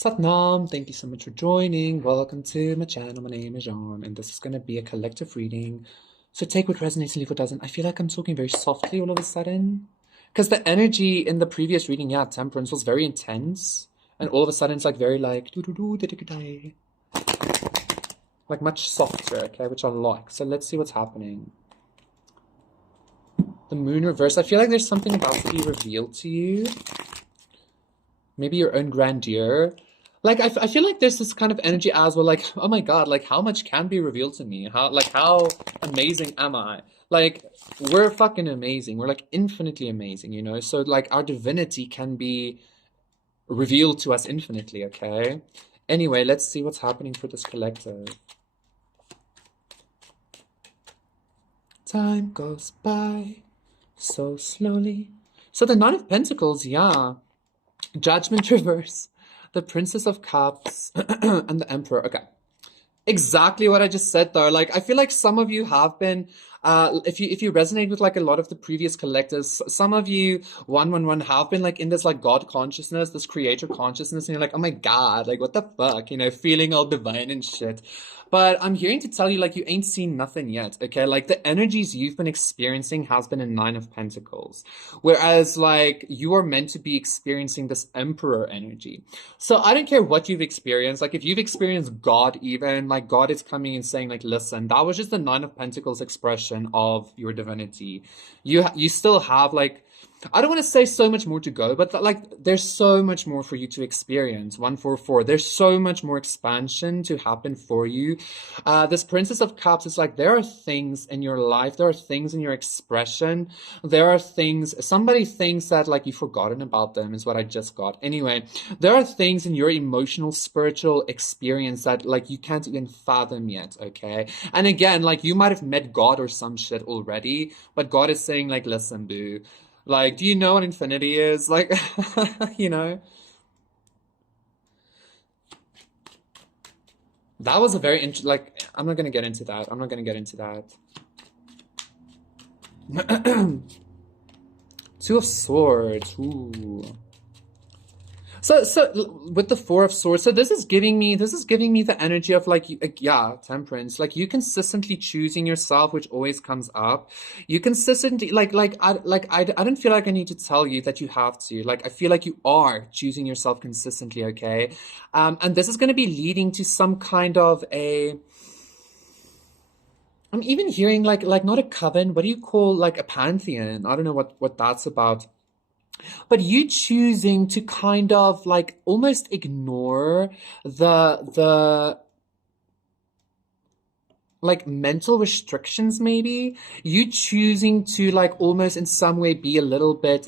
Satnam, thank you so much for joining. Welcome to my channel. My name is John, and this is going to be a collective reading. So take what resonates and leave what doesn't. I feel like I'm talking very softly all of a sudden. Because the energy in the previous reading, yeah, Temperance, was very intense. And all of a sudden it's like very like, like much softer, okay, which I like. So let's see what's happening. The Moon reverse. I feel like there's something about to be revealed to you. Maybe your own grandeur. Like, I feel like there's this kind of energy as well, like, oh my God, like, how much can be revealed to me? How amazing am I? Like, we're fucking amazing. We're, like, infinitely amazing, you know? So, like, our divinity can be revealed to us infinitely, okay? Anyway, let's see what's happening for this collective. Time goes by so slowly. So the Nine of Pentacles, yeah. Judgment reverse. The Princess of Cups and the Emperor. Okay. Exactly what I just said though. Like, I feel like some of you have been, if you resonate with like a lot of the previous collectives, some of you 111 have been like in this like God consciousness, this creator consciousness, and you're like, oh my God, like what the fuck, you know, feeling all divine and shit. But I'm hearing to tell you like you ain't seen nothing yet, okay? Like the energies you've been experiencing has been a Nine of Pentacles. Whereas like you are meant to be experiencing this Emperor energy. So I don't care what you've experienced. Like if you've experienced God even, like God is coming and saying like, listen, that was just the Nine of Pentacles expression of your divinity. You still have like, I don't want to say so much more to go, but like there's so much more for you to experience. 144. There's so much more expansion to happen for you. This Princess of Cups is like there are things in your life, there are things in your expression, there are things. Somebody thinks that like you've forgotten about them is what I just got. Anyway, there are things in your emotional, spiritual experience that like you can't even fathom yet. Okay, and again, like you might have met God or some shit already, but God is saying like, listen, boo. Like, do you know what infinity is? Like, you know? That was a very, like, I'm not going to get into that. I'm not going to get into that. Two of Swords. Ooh. So with the Four of Swords, so this is giving me the energy of like yeah, Temperance. Like you consistently choosing yourself, which always comes up. You consistently I don't feel like I need to tell you that you have to. Like I feel like you are choosing yourself consistently, okay? And this is going to be leading to some kind of a. I'm even hearing like not a coven. What do you call like a pantheon? I don't know what that's about. But you choosing to kind of like almost ignore the like mental restrictions, maybe you choosing to like almost in some way be a little bit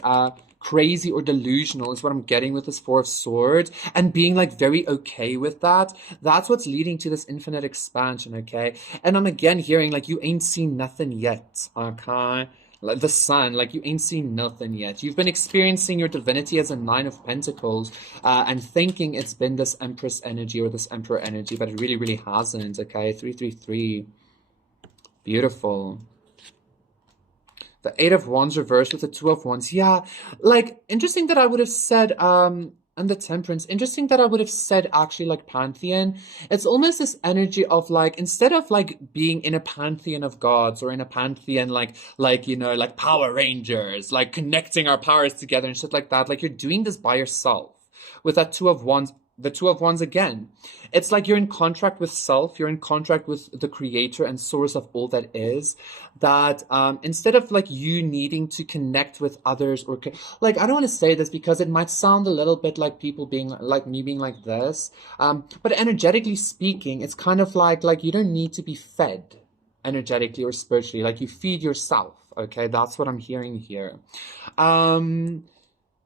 crazy or delusional is what I'm getting with this Four of Swords, and being like very okay with that. That's what's leading to this infinite expansion, okay? And I'm again hearing like you ain't seen nothing yet, okay? Like the Sun, like you ain't seen nothing yet. You've been experiencing your divinity as a Nine of Pentacles and thinking it's been this Empress energy or this Emperor energy, but it really, really hasn't, okay? 333. Beautiful. The Eight of Wands reversed with the Two of Wands. Yeah, like, interesting that I would have said, and the Temperance, interesting that I would have said actually like Pantheon. It's almost this energy of like, instead of like being in a pantheon of gods or in a pantheon like, you know, like Power Rangers, like connecting our powers together and shit like that, like you're doing this by yourself with that Two of Wands. The Two of Wands again. It's like you're in contract with self, you're in contract with the creator and source of all that is, that instead of like you needing to connect with others or like, I don't want to say this because it might sound a little bit like people being like me being like this, but energetically speaking, it's kind of like you don't need to be fed energetically or spiritually, like you feed yourself, okay? That's what I'm hearing here.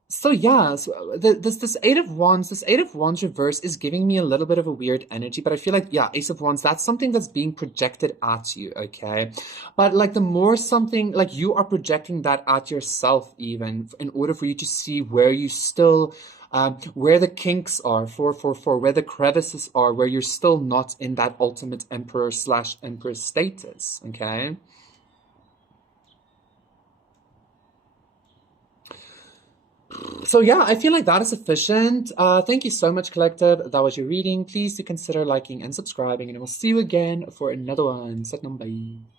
So yeah, so this Eight of Wands, this Eight of Wands reverse is giving me a little bit of a weird energy, but I feel like, yeah, Ace of Wands, that's something that's being projected at you, okay? But like the more something, like you are projecting that at yourself even, in order for you to see where you still, where the kinks are, 444, where the crevices are, where you're still not in that ultimate emperor slash empress status, okay? So yeah, I feel like that is sufficient. Thank you so much, Collective. That was your reading. Please do consider liking and subscribing, and I will see you again for another one. Satnam, bye.